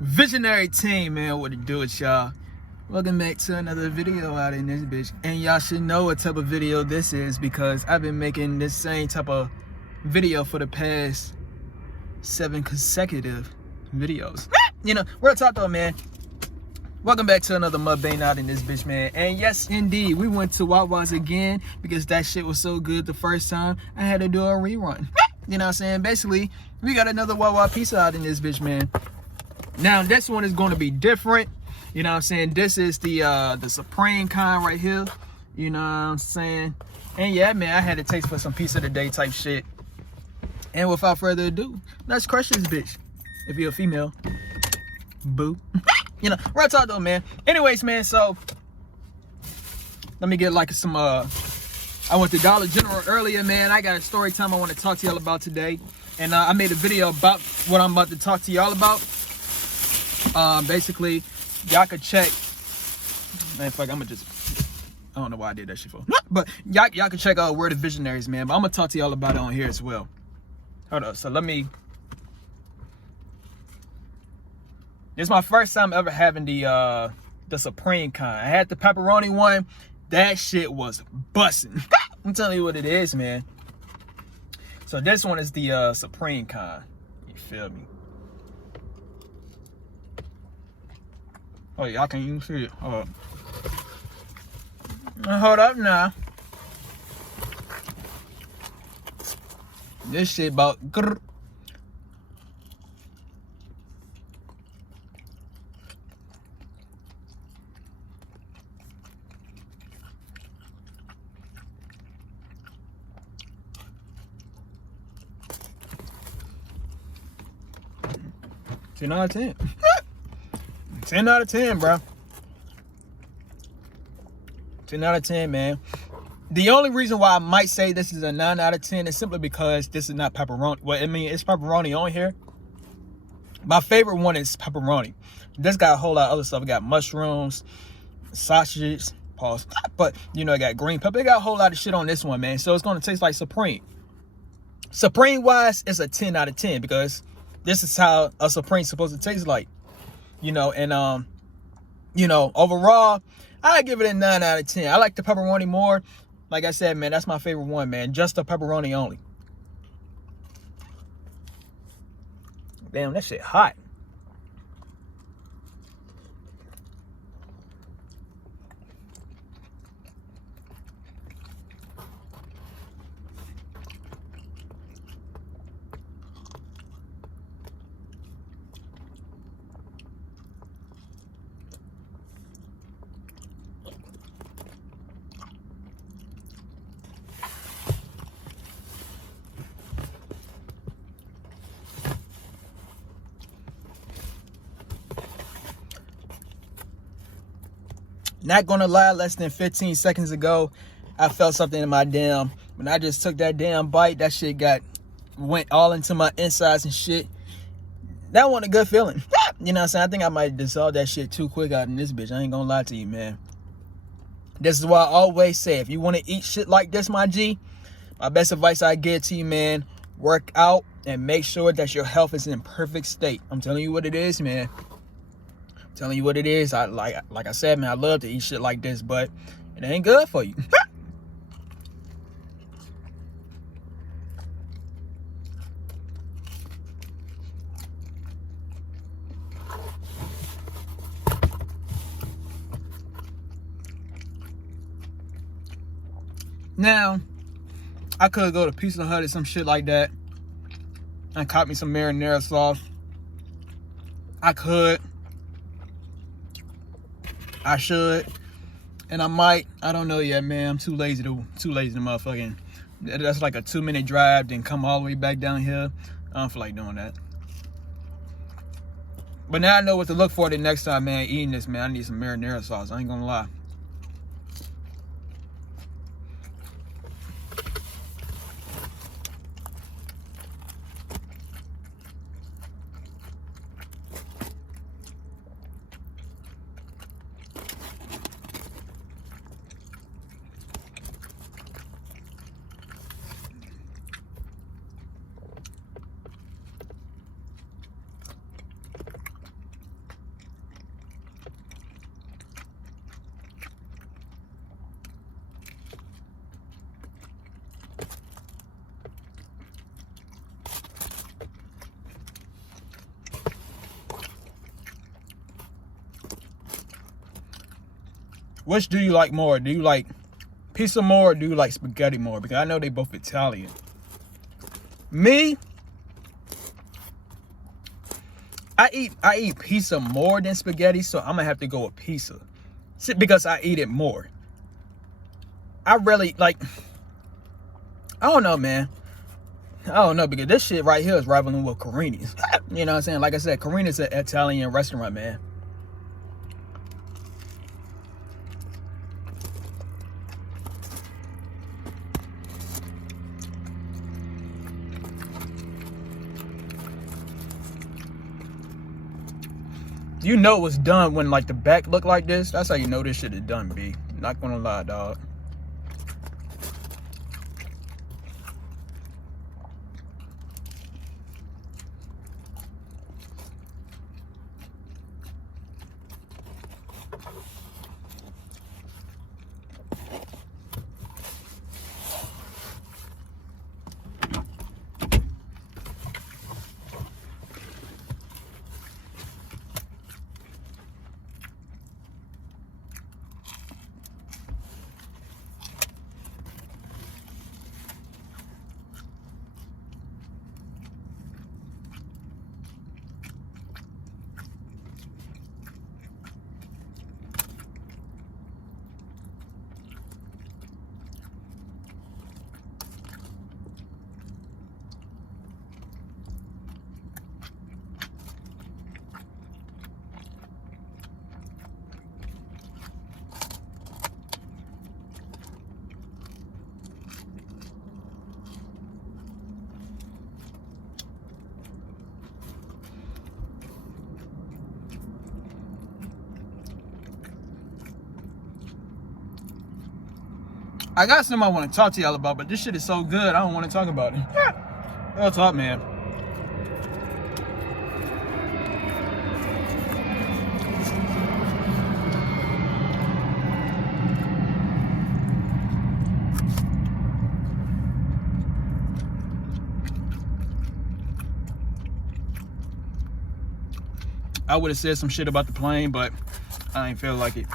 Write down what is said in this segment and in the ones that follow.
Visionary team, man, what it do it, y'all? Welcome back to another video out in this bitch. And y'all should know what type of video this is because I've been making this same type of video for the past 7 consecutive videos. You know, real talk though, man. Welcome back to another mukbang out in this bitch, man. And yes, indeed, we went to Wawa's again because that shit was so good the first time. I had to do a rerun. You know what I'm saying? Basically, we got another Wawa pizza out in this bitch, man. Now, this one is going to be different. You know what I'm saying? This is the supreme kind right here. You know what I'm saying? And yeah, man, I had a taste for some pizza today type shit. And without further ado, let's crush this bitch. If you're a female, boo. You know, real talk though, man. Anyways, man, so let me get like some I went to Dollar General earlier, man. I got a story time I want to talk to y'all about today. And I made a video about what I'm about to talk to y'all about. Basically, y'all could check. Man, fuck, I don't know why I did that shit for. But y'all can check out Word of Visionaries, man. But I'm gonna talk to y'all about it on here as well. Hold up, so let me. This is my first time ever having the supreme kind. I had the pepperoni one. That shit was bussin'. I'm telling you what it is, man. So this one is the supreme kind. You feel me? Oh, y'all can't even see it. Hold up now. This shit about 10 out of 10. 10 out of 10, bro. 10 out of 10, man. The only reason why I might say this is a 9 out of 10 is simply because this is not pepperoni. Well, I mean, it's pepperoni on here. My favorite one is pepperoni. This got a whole lot of other stuff. It got mushrooms, sausages, pause. But, you know, it got green pepper. It got a whole lot of shit on this one, man. So it's going to taste like Supreme. Supreme-wise, it's a 10 out of 10 because this is how a Supreme's supposed to taste like. You know, and, you know, overall, I give it a 9 out of 10. I like the pepperoni more. Like I said, man, that's my favorite one, man. Just the pepperoni only. Damn, that shit hot. Not gonna lie, less than 15 seconds ago, I felt something in my damn. When I just took that damn bite, that shit went all into my insides and shit. That wasn't a good feeling. You know what I'm saying? I think I might dissolve that shit too quick out in this bitch. I ain't gonna lie to you, man. This is why I always say, if you want to eat shit like this, my G, my best advice I give to you, man, work out and make sure that your health is in perfect state. I'm telling you what it is, man. Telling you what it is. Like I said, man, I love to eat shit like this, but it ain't good for you. Now, I could go to Pizza Hut or some shit like that and cop me some marinara sauce. I could. I should, and I might. I don't know yet, man. I'm too lazy to motherfucking. That's like a 2-minute drive, then come all the way back down here. I don't feel like doing that. But now I know what to look for the next time, man. Eating this, man. I need some marinara sauce. I ain't gonna lie. Which do you like more? Do you like pizza more, or do you like spaghetti more? Because I know they both Italian. Me, I eat pizza more than spaghetti, so I'm gonna have to go with pizza. Because I eat it more. I really like, I don't know, man. I don't know, because this shit right here is rivaling with Carini's. You know what I'm saying? Like I said, Carini's an Italian restaurant, man. You know it was done when like the back looked like this. That's how you know this shit is done, B. Not gonna lie, dog. I got something I want to talk to y'all about, but this shit is so good, I don't want to talk about it. Real talk, man. I would have said some shit about the plane, but I ain't feel like it.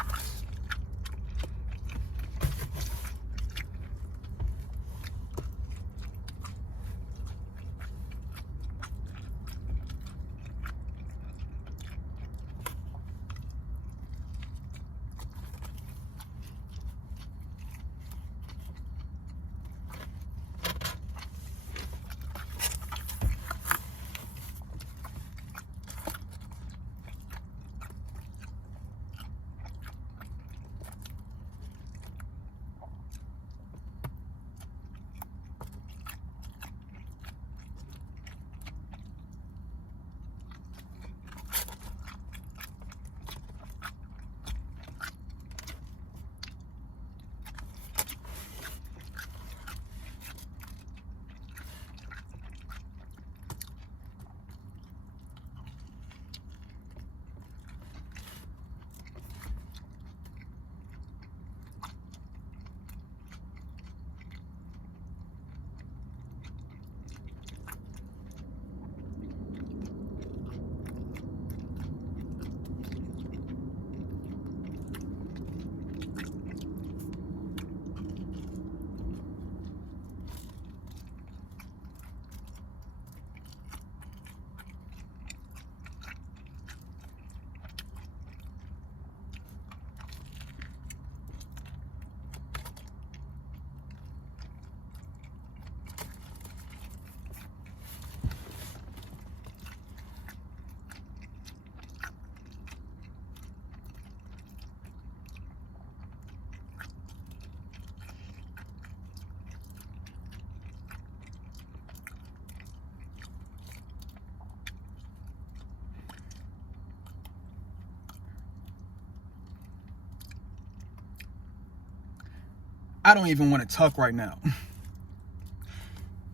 I don't even want to talk right now.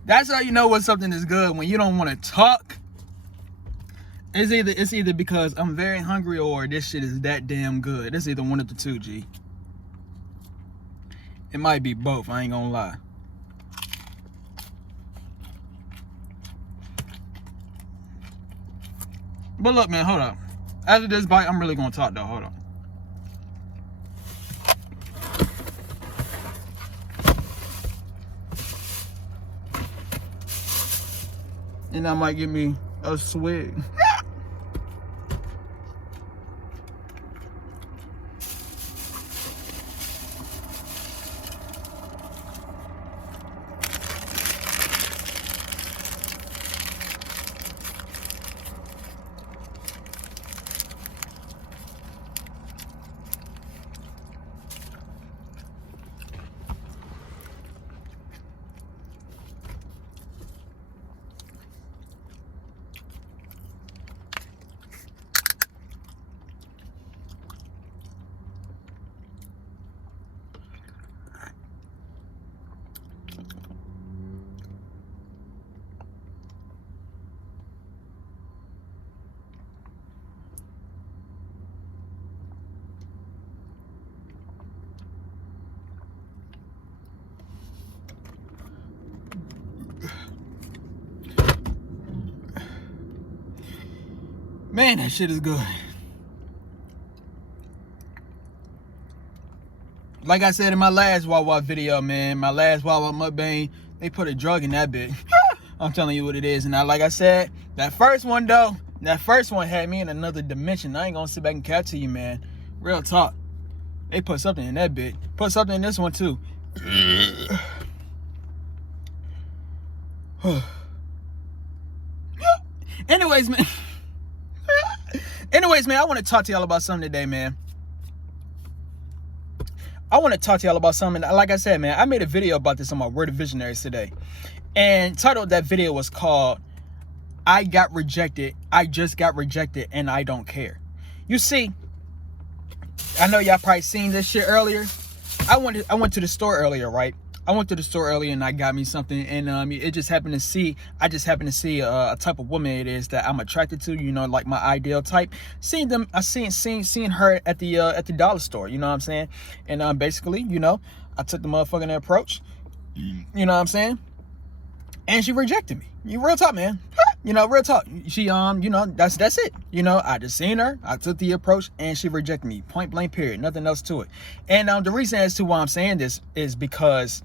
That's how you know when something is good, when you don't want to talk. It's either because I'm very hungry or this shit is that damn good. It's either one of the two, G. It might be both, I ain't gonna lie. But look, man, hold up. After this bite, I'm really gonna talk though, hold on. and I might give me a swig. Man, that shit is good. Like I said in my last Wawa video, man, my last Wawa mukbang, they put a drug in that bitch. I'm telling you what it is. And now, like I said, that first one though, that first one had me in another dimension. I ain't gonna sit back and catch to you, man. Real talk. They put something in that bitch. Put something in this one too. Anyways, man. Anyways, man, I want to talk to y'all about something today, man. I want to talk to y'all about something. Like I said, man, I made a video about this on my Word of Visionaries today. And title of that video was called, I Got Rejected. I Just Got Rejected and I Don't Care. You see, I know y'all probably seen this shit earlier. I went to the store earlier, right? I went to the store earlier and I got me something, and it just happened to see, I just happened to see a type of woman it is that I'm attracted to, you know, like my ideal type. Seeing her at the dollar store, you know what I'm saying? And basically, you know, I took the motherfucking approach, you know what I'm saying? And she rejected me. You real talk, man. You know, real talk. She you know, that's it. You know, I just seen her, I took the approach, and she rejected me. Point blank, period. Nothing else to it. And the reason as to why I'm saying this is because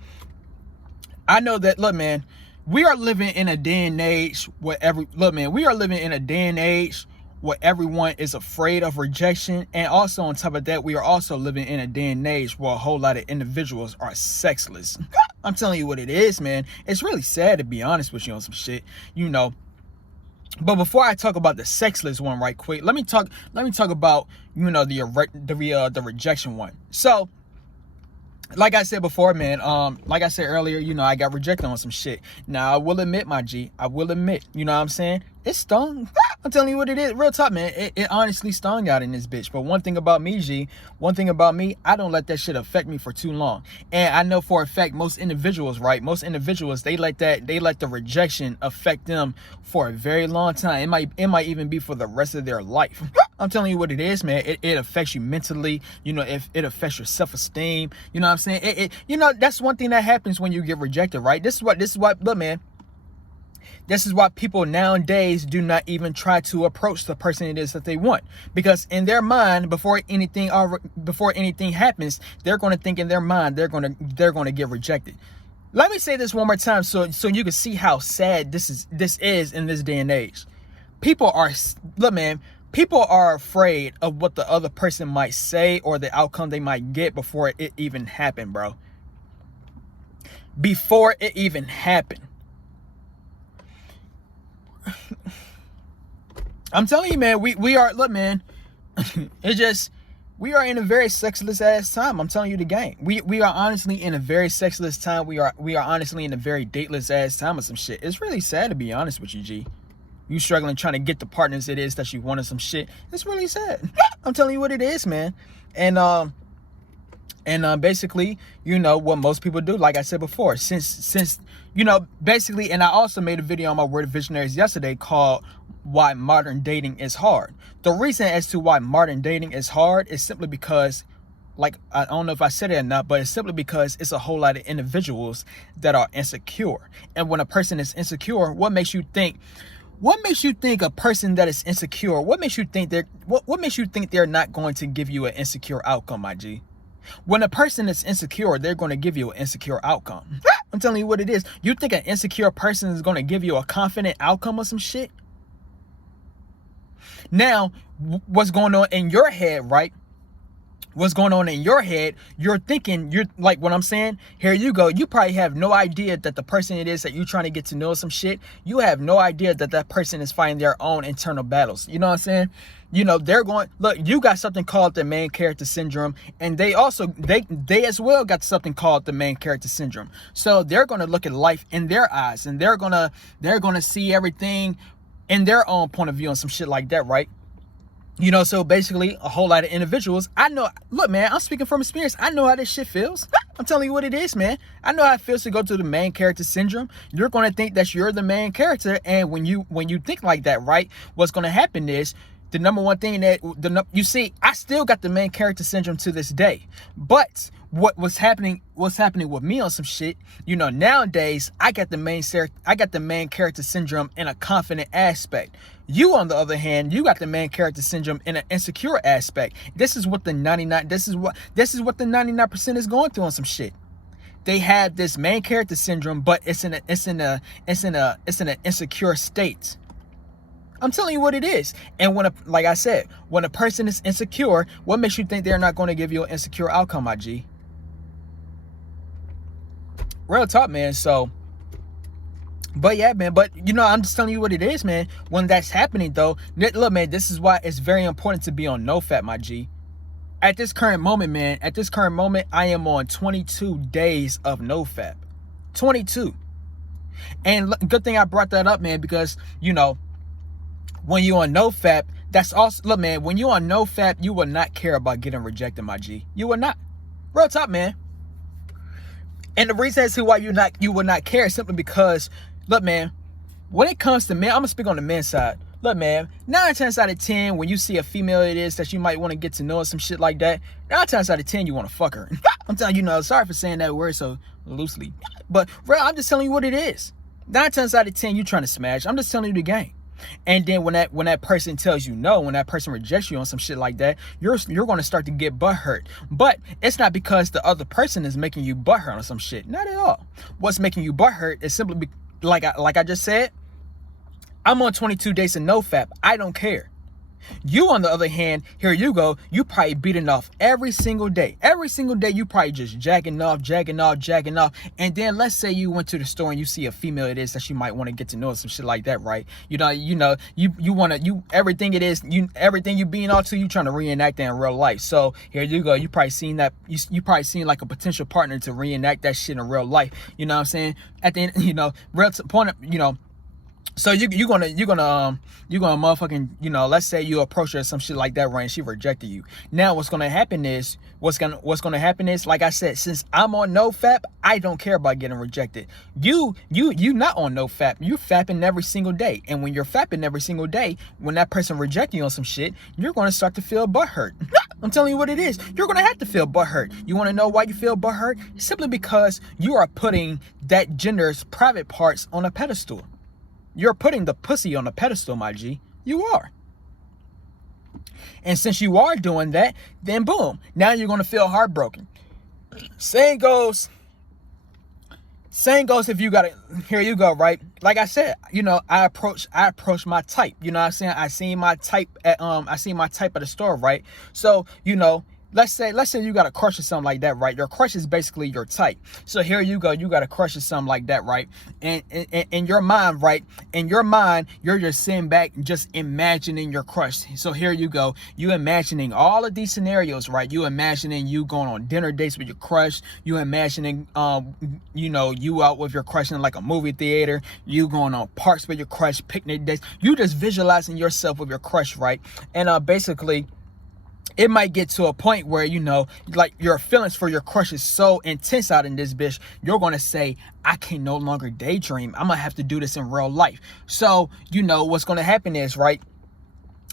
I know that, look, man, we are living in a day and age where everyone is afraid of rejection. And also on top of that, we are also living in a day and age where a whole lot of individuals are sexless. I'm telling you what it is, man. It's really sad, to be honest with you, on some shit, you know. But before I talk about the sexless one right quick, let me talk about, you know, the rejection one. So, like I said before, man, like I said earlier, you know, I got rejected on some shit. Now, I will admit, my G, I will admit, you know what I'm saying? It stung. I'm telling you what it is. Real talk, man. It honestly stung out in this bitch. But one thing about me, G, I don't let that shit affect me for too long. And I know for a fact, most individuals, right? Most individuals, they let the rejection affect them for a very long time. It might even be for the rest of their life. I'm telling you what it is, man. It affects you mentally. You know, it affects your self-esteem. You know what I'm saying? You know, that's one thing that happens when you get rejected, right? This is what, look, man. This is why people nowadays do not even try to approach the person it is that they want, because in their mind, before anything happens, they're going to think in their mind they're going to get rejected. Let me say this one more time so you can see how sad this is in this day and age. People are afraid of what the other person might say or the outcome they might get before it even happened, bro. Before it even happened. I'm telling you, man, we are, look, man, we are in a very sexless ass time. I'm telling you the game. We are honestly in a very sexless time. We are honestly in a very dateless ass time of some shit. It's really sad, to be honest with you, G. You struggling trying to get the partners it is that you wanted some shit. It's really sad. I'm telling you what it is, man. And basically, you know, what most people do, like I said before, since you know, basically, and I also made a video on my Word of Visionaries yesterday called Why Modern Dating is Hard. The reason as to why modern dating is hard is simply because, like, I don't know if I said it or not, but it's simply because it's a whole lot of individuals that are insecure. And when a person is insecure, what makes you think a person that is insecure, what makes you think they're not going to give you an insecure outcome, my G? When a person is insecure, they're going to give you an insecure outcome. I'm telling you what it is. You think an insecure person is going to give you a confident outcome or some shit? Now, what's going on in your head, right? What's going on in your head, you're thinking, you're like what I'm saying, here you go. You probably have no idea that the person it is that you're trying to get to know some shit, you have no idea that that person is fighting their own internal battles. You know what I'm saying? You know, they're going, look, you got something called the main character syndrome, and they also, they as well got something called the main character syndrome. So they're going to look at life in their eyes, and they're going to see everything in their own point of view and some shit like that, right? You know, so basically a whole lot of individuals, I know, look, man, I'm speaking from experience. I know how this shit feels. I'm telling you what it is, man. I know how it feels to go through the main character syndrome. You're going to think that you're the main character. And when you think like that, right, what's going to happen is the number one thing that you see, I still got the main character syndrome to this day. But what's happening with me on some shit, you know, nowadays I got the main character syndrome in a confident aspect. You, on the other hand, you got the main character syndrome in an insecure aspect. This is what the 99% is going through on some shit. They have this main character syndrome, but it's in an insecure state. I'm telling you what it is. And like I said, when a person is insecure, what makes you think they're not going to give you an insecure outcome, my G? Real talk, man. So, but yeah, man, but you know, I'm just telling you what it is, man. When that's happening though, look, man, this is why it's very important to be on NoFap, my G. At this current moment, man, I am on 22 days of NoFap. 22. And good thing I brought that up, man, because, you know, when you're on NoFap, that's also, look, man, when you're on NoFap, you will not care about getting rejected, my G. You will not. Real talk, man. And the reason as to why you will not care is simply because, look, man, when it comes to men, I'm going to speak on the men's side. Look, man, 9 times out of 10, when you see a female it is that you might want to get to know or some shit like that, 9 times out of 10, you want to fuck her. I'm telling you, no, sorry for saying that word so loosely. But, bro, I'm just telling you what it is. 9 times out of 10, you trying to smash. I'm just telling you the game. And then when that person tells you no, when that person rejects you on some shit like that, you're going to start to get butthurt. But it's not because the other person is making you butthurt on some shit. Not at all. What's making you butthurt is simply like I just said, I'm on 22 days of NoFap. I don't care. You, on the other hand, here you go. You probably beating off every single day. Every single day, you probably just jacking off. And then let's say you went to the store and you see a female it is that you might want to get to know or some shit like that, right? You want to, everything it is, everything you being all to, you trying to reenact that in real life. So here you go. You probably seen that. You probably seen like a potential partner to reenact that shit in real life. You know what I'm saying? At the end, you know, real point, you know. So you're gonna motherfucking, you know, let's say you approach her or some shit like that, right, and she rejected you. Now what's gonna happen is, like I said, since I'm on NoFap, I don't care about getting rejected. You not on NoFap. You fapping every single day. And when you're fapping every single day, when that person rejects you on some shit, you're gonna start to feel butthurt. I'm telling you what it is. You're gonna have to feel butthurt. You wanna know why you feel butthurt? Simply because you are putting that gender's private parts on a pedestal. You're putting the pussy on a pedestal, my G. You are. And since you are doing that, then boom, now you're going to feel heartbroken. Saying goes if you got it, here you go, right? Like I said, you know, I approach my type. You know what I'm saying? I seen my type at the store, right? So, you know, let's say you got a crush or something like that, right? Your crush is basically your type. So here you go, you got a crush or something like that, right? And in your mind, right? In your mind, you're just sitting back and just imagining your crush. So here you go, you imagining all of these scenarios, right? You imagining you going on dinner dates with your crush. You imagining, you know, you out with your crush in like a movie theater. You going on parks with your crush, picnic dates. You just visualizing yourself with your crush, right? And basically, it might get to a point where, you know, like your feelings for your crush is so intense out in this bitch, you're going to say, I can no longer daydream. I'm going to have to do this in real life. So, you know, what's going to happen is, right,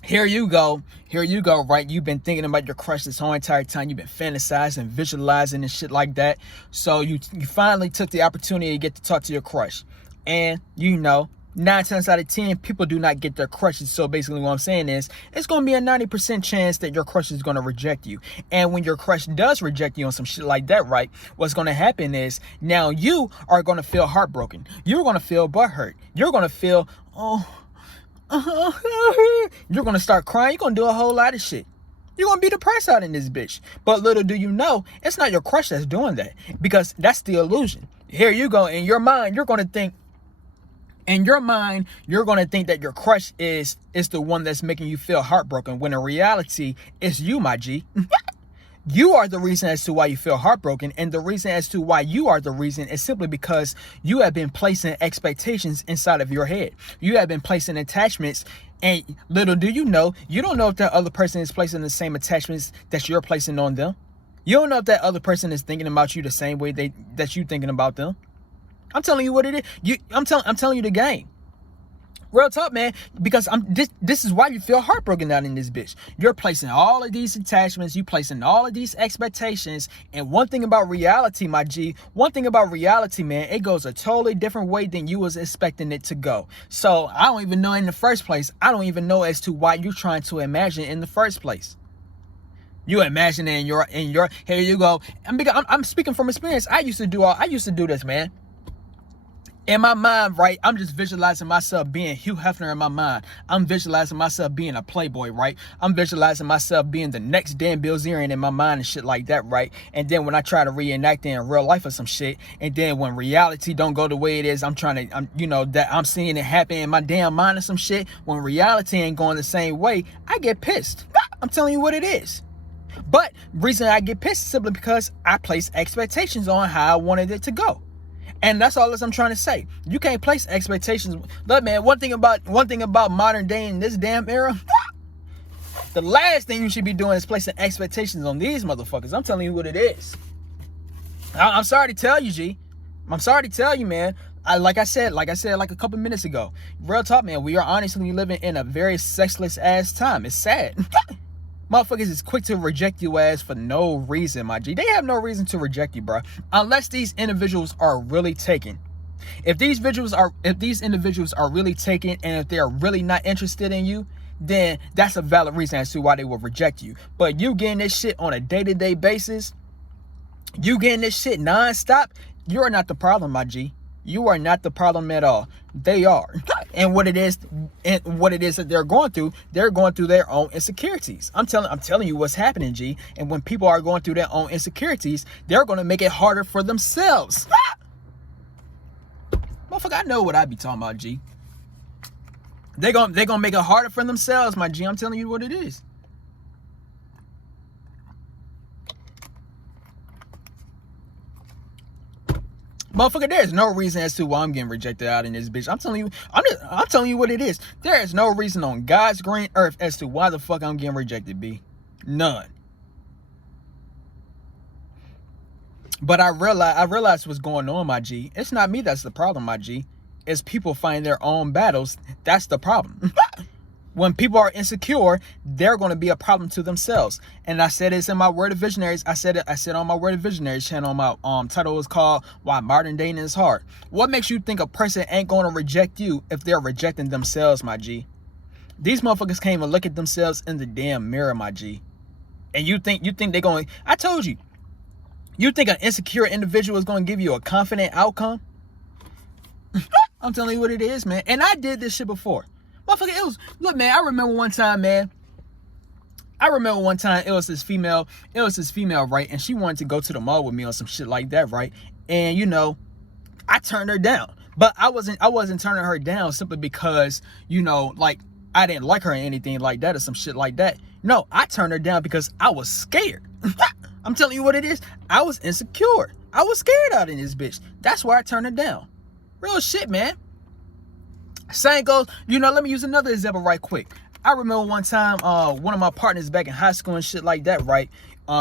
here you go, right? You've been thinking about your crush this whole entire time. You've been fantasizing, visualizing and shit like that. So you finally took the opportunity to get to talk to your crush. And, you know, 9 times out of 10, people do not get their crushes. So basically what I'm saying is, it's going to be a 90% chance that your crush is going to reject you. And when your crush does reject you on some shit like that, right, what's going to happen is, now you are going to feel heartbroken. You're going to feel butthurt. You're going to feel, you're going to start crying. You're going to do a whole lot of shit. You're going to be depressed out in this bitch. But little do you know, it's not your crush that's doing that, because that's the illusion. Here you go. In your mind, you're going to think, that your crush is the one that's making you feel heartbroken, when in reality, it's you, my G. You are the reason as to why you feel heartbroken, and the reason as to why you are the reason is simply because you have been placing expectations inside of your head. You have been placing attachments, and little do you know, you don't know if that other person is placing the same attachments that you're placing on them. You don't know if that other person is thinking about you the same way that you thinking about them. I'm telling you what it is. I'm telling you the game. Real talk, man. Because this is why you feel heartbroken out in this bitch. You're placing all of these attachments. You placing all of these expectations. And one thing about reality, my G. One thing about reality, man. It goes a totally different way than you was expecting it to go. So I don't even know in the first place. I don't even know as to why you're trying to imagine in the first place. You imagine in your here you go. I'm speaking from experience. I used to do this, man. In my mind, right, I'm just visualizing myself being Hugh Hefner in my mind. I'm visualizing myself being a playboy, right? I'm visualizing myself being the next Dan Bilzerian in my mind and shit like that, right? And then when I try to reenact it in real life or some shit, and then when reality don't go the way it is, I'm seeing it happen in my damn mind or some shit. When reality ain't going the same way, I get pissed. I'm telling you what it is. But reason I get pissed is simply because I place expectations on how I wanted it to go. And that's all I'm trying to say. You can't place expectations. Look, man, one thing about modern day in this damn era, the last thing you should be doing is placing expectations on these motherfuckers. I'm telling you what it is. I'm sorry to tell you, G. I'm sorry to tell you, man. Like I said like a couple minutes ago. Real talk, man. We are honestly living in a very sexless ass time. It's sad. Motherfuckers is quick to reject your ass for no reason, my G. They have no reason to reject you, bro. Unless these individuals are really taken. If these individuals are really taken, and if they're really not interested in you, then that's a valid reason as to why they will reject you. But you getting this shit on a day-to-day basis, you getting this shit non-stop, you're not the problem, my G. You are not the problem at all. They are. And what it is that they're going through their own insecurities. I'm telling you what's happening, G. And when people are going through their own insecurities, they're going to make it harder for themselves. Motherfucker, I know what I be talking about, G. They're gonna make it harder for themselves, my G. I'm telling you what it is. Motherfucker, there's no reason as to why I'm getting rejected out in this bitch. I'm telling you what it is. There is no reason on God's green earth as to why the fuck I'm getting rejected, B. None. But I realized what's going on, my G. It's not me that's the problem, my G. It's people fighting their own battles. That's the problem. When people are insecure, they're going to be a problem to themselves. And I said this in my Word of Visionaries. I said on my Word of Visionaries channel. My title is called "Why Modern Dating is Hard." What makes you think a person ain't going to reject you if they're rejecting themselves, my G? These motherfuckers can't even look at themselves in the damn mirror, my G. And you think they're going? I told you. You think an insecure individual is going to give you a confident outcome? I'm telling you what it is, man. And I did this shit before. Motherfucker, look, man, I remember one time, man. It was this female, right? And she wanted to go to the mall with me or some shit like that, right? And, you know, I turned her down. But I wasn't turning her down simply because, you know, like, I didn't like her or anything like that or some shit like that. No, I turned her down because I was scared. I'm telling you what it is. I was insecure. I was scared out in this bitch. That's why I turned her down. Real shit, man. Same goes, you know, let me use another example right quick. I remember one time, one of my partners back in high school and shit like that, right?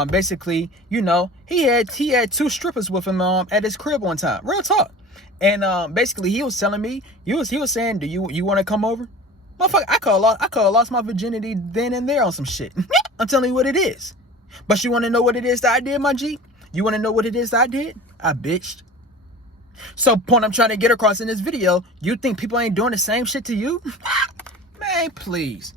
Basically, you know, he had 2 strippers with him at his crib one time. Real talk. And basically he was telling me, he was saying, do you want to come over? Motherfucker, I could have lost my virginity then and there on some shit. I'm telling you what it is. But you want to know what it is that I did, my G? You want to know what it is that I did? I bitched. So point I'm trying to get across in this video, you think people ain't doing the same shit to you? Man, please.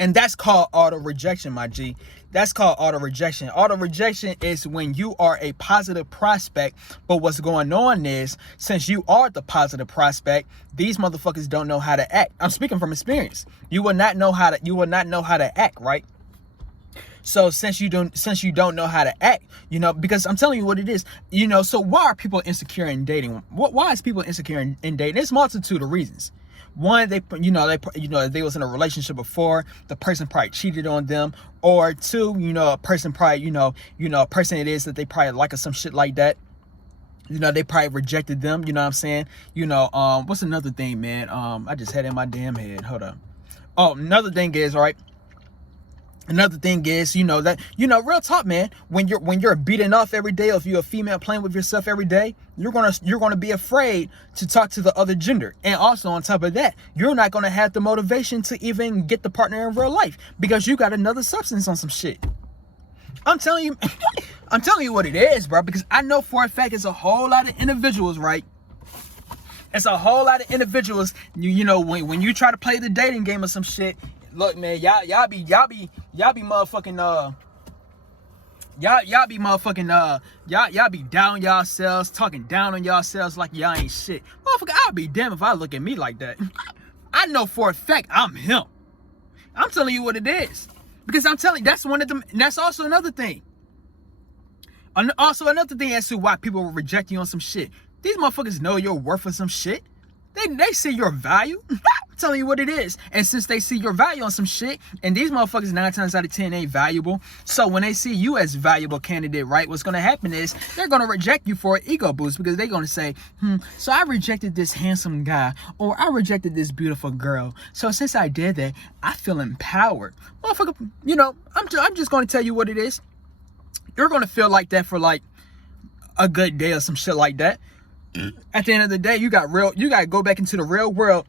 And that's called auto rejection, my G. That's called auto rejection. Auto rejection is when you are a positive prospect, but what's going on is, since you are the positive prospect, these motherfuckers don't know how to act. I'm speaking from experience. You will not know how to act, right? So since you don't know how to act, because I'm telling you what it is, so why are people insecure in dating? Why is people insecure in dating? There's a multitude of reasons. One, they was in a relationship before, the person probably cheated on them, or two, a person probably, a person it is that they probably like or some shit like that. They probably rejected them, you know what I'm saying? What's another thing, man? I just had it in my damn head. Hold up. Oh, another thing is, right? Another thing is, real talk, man, when you're beating off every day, or if you're a female playing with yourself every day, you're gonna be afraid to talk to the other gender. And also on top of that, you're not gonna have the motivation to even get the partner in real life because you got another substance on some shit. I'm telling you, I'm telling you what it is, bro, because I know for a fact it's a whole lot of individuals, right? It's a whole lot of individuals, when you try to play the dating game or some shit. Look, man, y'all be motherfucking y'all be down yourselves, talking down on yourselves like y'all ain't shit. Motherfucker, I'll be damned if I look at me like that. I know for a fact I'm him. I'm telling you what it is. Because I'm telling you, that's one of them, and that's also another thing. Also another thing as to why people will reject you on some shit. These motherfuckers know your worth for some shit. They see your value. I'm telling you what it is. And since they see your value on some shit, and these motherfuckers 9 times out of 10 ain't valuable, so when they see you as valuable candidate, right, what's gonna happen is they're gonna reject you for an ego boost, because they're gonna say, so I rejected this handsome guy, or I rejected this beautiful girl. So since I did that, I feel empowered. Motherfucker, I'm just gonna tell you what it is. You're gonna feel like that for like a good day or some shit like that. At the end of the day, you got to go back into the real world.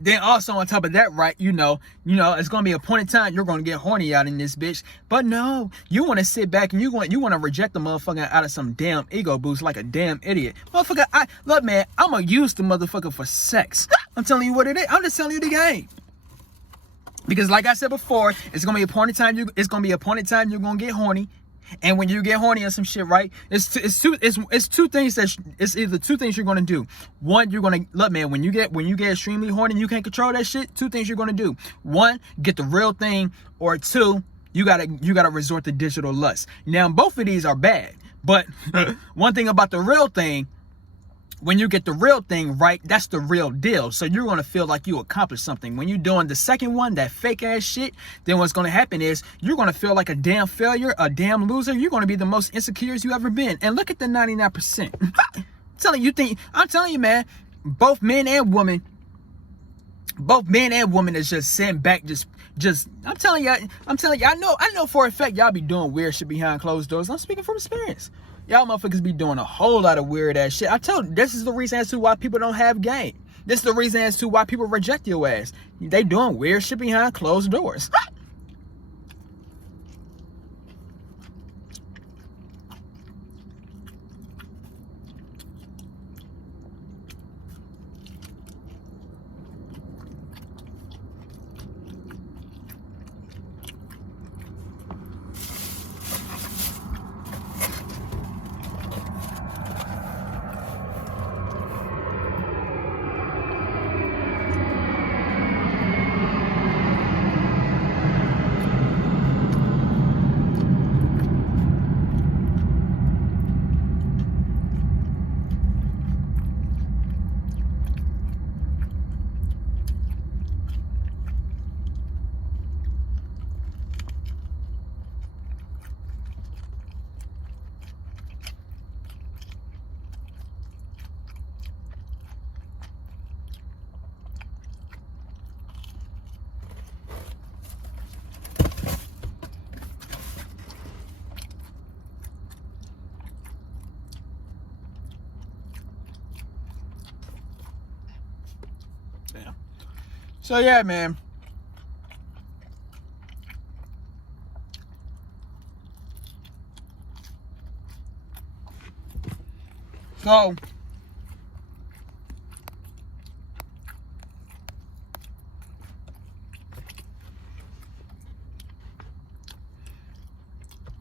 Then also on top of that, right, it's gonna be a point in time you're gonna get horny out in this bitch. But no, you want to sit back and you want to reject the motherfucker out of some damn ego boost like a damn idiot. Motherfucker, look, man, I'm gonna use the motherfucker for sex. I'm telling you what it is. I'm just telling you the game. Because like I said before, it's gonna be a point in time you're gonna get horny. And when you get horny or some shit, right? It's two things it's either two things you're gonna do. One, you're gonna look, man, when you get extremely horny and you can't control that shit, two things you're gonna do. One, get the real thing, or two, you gotta resort to digital lust. Now both of these are bad, but one thing about the real thing, when you get the real thing, right, that's the real deal. So you're going to feel like you accomplished something. When you're doing the second one, that fake ass shit, then what's going to happen is you're going to feel like a damn failure, a damn loser. You're going to be the most insecure you ever been. And look at the 99%. I'm telling you, man, both men and women is just sitting back, I'm telling you, I know for a fact y'all be doing weird shit behind closed doors. I'm speaking from experience. Y'all motherfuckers be doing a whole lot of weird ass shit. I told you, this is the reason as to why people don't have game. This is the reason as to why people reject your ass. They doing weird shit behind closed doors. So yeah, man. So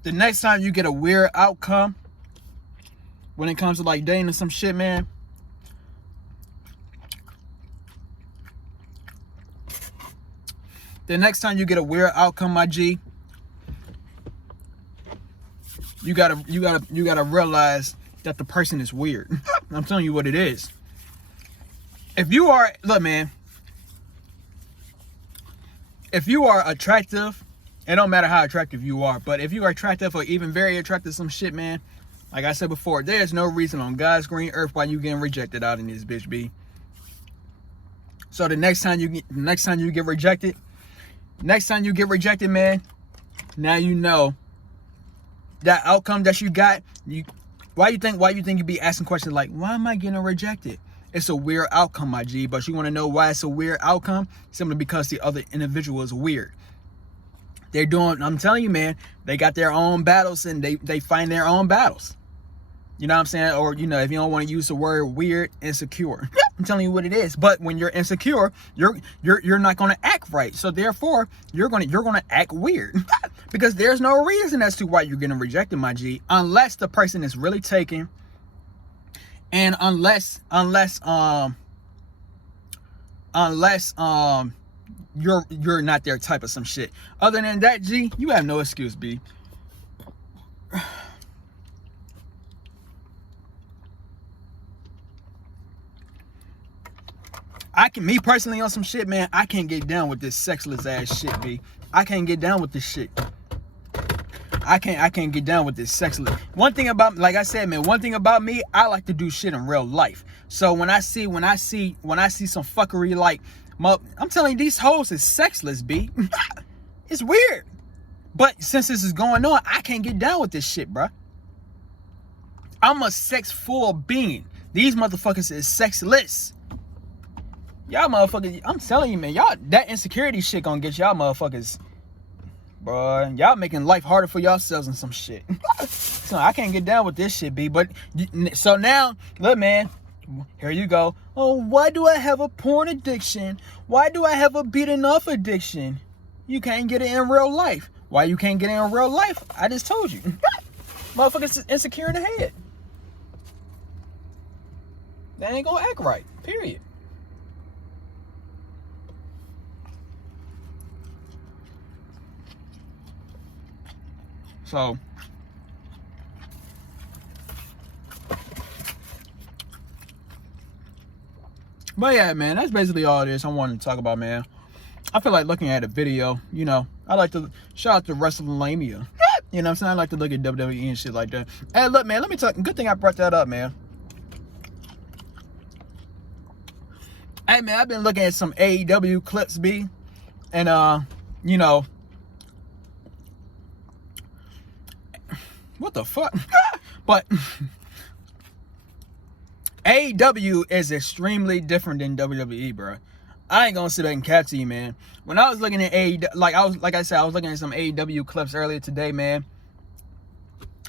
the next time you get a weird outcome when it comes to like dating or some shit, man, the next time you get a weird outcome, my G, you gotta realize that the person is weird. I'm telling you what it is. If you are, look, man, if you are attractive, it don't matter how attractive you are, but if you are attractive or even very attractive to some shit, man, like I said before, there's no reason on God's green earth why you getting rejected out in this bitch, B. So the next time you get rejected, man, now you know that outcome that you got. Why you think you be asking questions like, why am I getting rejected? It's a weird outcome, my G. But you want to know why it's a weird outcome? Simply because the other individual is weird. They're doing, I'm telling you, man, they got their own battles and they find their own battles. You know what I'm saying? Or, you know, if you don't want to use the word weird, insecure. I'm telling you what it is. But when you're insecure, you're not going to act right. So therefore, you're going to act weird. Because there's no reason as to why you're getting rejected, my G, unless the person is really taken, and unless you're not their type of some shit. Other than that, G, you have no excuse, B. Me personally, on some shit, man, I can't get down with this sexless ass shit, B. I can't get down with this shit. I can't get down with this sexless. One thing about, like I said, man, one thing about me, I like to do shit in real life. So when I see some fuckery, like, I'm telling you, these hoes is sexless, B. It's weird. But since this is going on, I can't get down with this shit, bruh. I'm a sex-full being. These motherfuckers is sexless. Y'all motherfuckers, I'm telling you, man, y'all, that insecurity shit gonna get y'all motherfuckers, bro. Y'all making life harder for yourselves and some shit. So I can't get down with this shit, B. But, so now, look, man, here you go. Oh, why do I have a porn addiction? Why do I have a beating off addiction? You can't get it in real life. Why you can't get it in real life? I just told you. Motherfuckers insecure in the head. They ain't gonna act right, period. So, but yeah, man, that's basically all it is I wanted to talk about, man. I feel like looking at a video, you know, I like to shout out to WrestleMania. You know what I'm saying? I like to look at WWE and shit like that. Hey, look, man, let me talk. Good thing I brought that up, man. Hey, man, I've been looking at some AEW clips, B. And, you know, what the fuck? But AEW is extremely different than WWE, bro. I ain't gonna sit back and cap to you, man. When I was looking at AEW, like I said, I was looking at some AEW clips earlier today, man.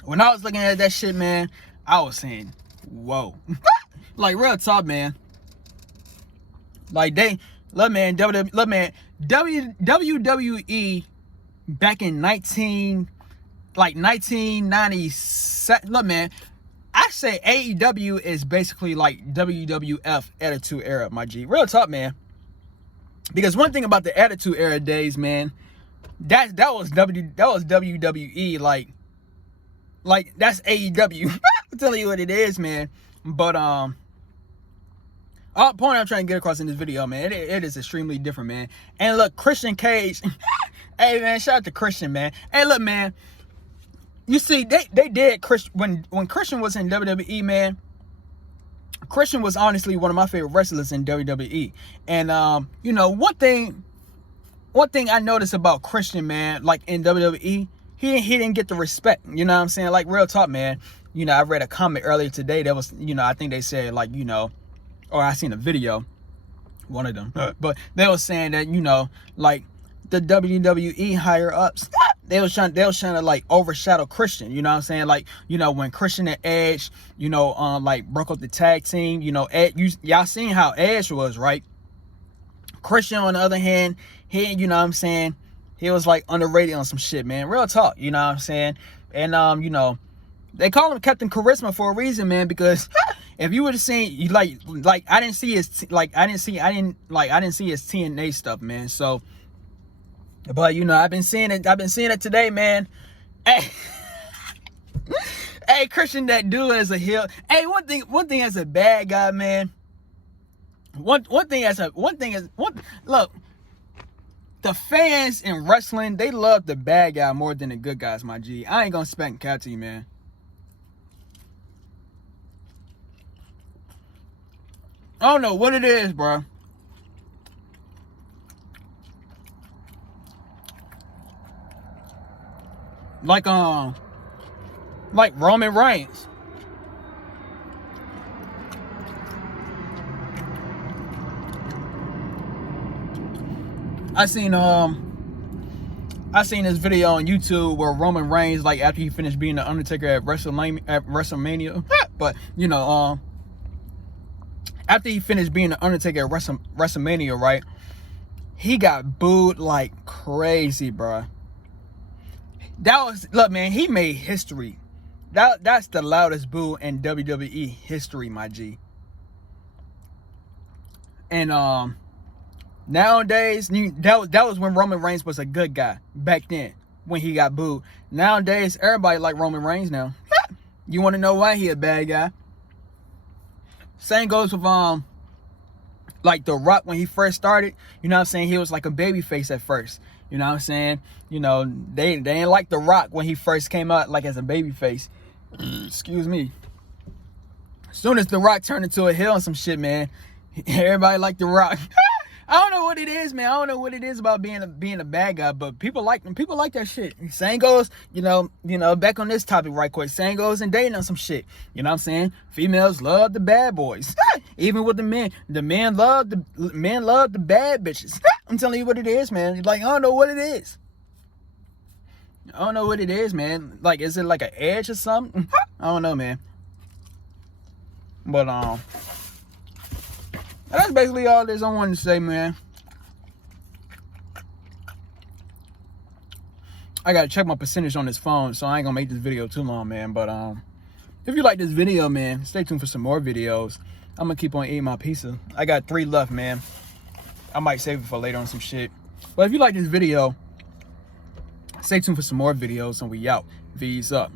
When I was looking at that shit, man, I was saying, whoa. Like, real talk, man. Like, WWE back in 1997. Look, man, I say AEW is basically like WWF Attitude Era, my G. Real talk, man. Because one thing about the Attitude Era days, man, that was WWE, like that's AEW. I'm telling you what it is, man. But all point I'm trying to get across in this video, man, it is extremely different, man. And look, Christian Cage. Hey, man, shout out to Christian, man. Hey, look, man. You see, they did Christian when Christian was in WWE, man. Christian was honestly one of my favorite wrestlers in WWE. And you know, one thing I noticed about Christian, man, like in WWE, he didn't get the respect. You know what I'm saying? Like, real talk, man. You know, I read a comment earlier today that was, you know, I think they said, like, you know, or I seen a video, one of them, but they were saying that, you know, like the WWE higher ups, they was trying to like overshadow Christian, you know what I'm saying? Like, you know, when Christian and Edge, you know, like broke up the tag team, you know, y'all seen how Edge was, right? Christian, on the other hand, he, you know what I'm saying, he was like underrated on some shit, man. Real talk, you know what I'm saying? And you know, they call him Captain Charisma for a reason, man, because if you would have seen, like I didn't see his TNA stuff, man. So, but you know, I've been seeing it today, man. Hey, hey, Christian, that dude as a heel. Hey, one thing as a bad guy, man. Look, the fans in wrestling, they love the bad guy more than the good guys, my G. I ain't gonna spec cat to you, man. I don't know what it is, bro. Like Roman Reigns. I seen this video on YouTube where Roman Reigns, like after he finished being the Undertaker at WrestleMania, but you know, after he finished being the Undertaker at WrestleMania, right? He got booed like crazy, bro. Look, man, he made history. That's the loudest boo in WWE history, my G. And nowadays, that was when Roman Reigns was a good guy back then, when he got booed. Nowadays, everybody like Roman Reigns now. You want to know why he a bad guy? Same goes with like The Rock when he first started. You know what I'm saying? He was like a baby face at first. You know what I'm saying? You know, they ain't like The Rock when he first came out like as a baby face. Excuse me. As soon as The Rock turned into a heel and some shit, man, everybody like The Rock. I don't know what it is, man. I don't know what it is about being a bad guy, but people like that shit. Same goes, you know, back on this topic right quick. Same goes in dating on some shit. You know what I'm saying? Females love the bad boys. Even with the men. The men love the bad bitches. I'm telling you what it is, man. Like, I don't know what it is. I don't know what it is, man. Like, is it like an edge or something? I don't know, man. But that's basically all this I wanted to say, man. I gotta check my percentage on this phone, so I ain't gonna make this video too long, man. But if you like this video, man, stay tuned for some more videos. I'm gonna keep on eating my pizza. I got 3 left, man. I might save it for later on some shit. But if you like this video, stay tuned for some more videos, and we out. V's up.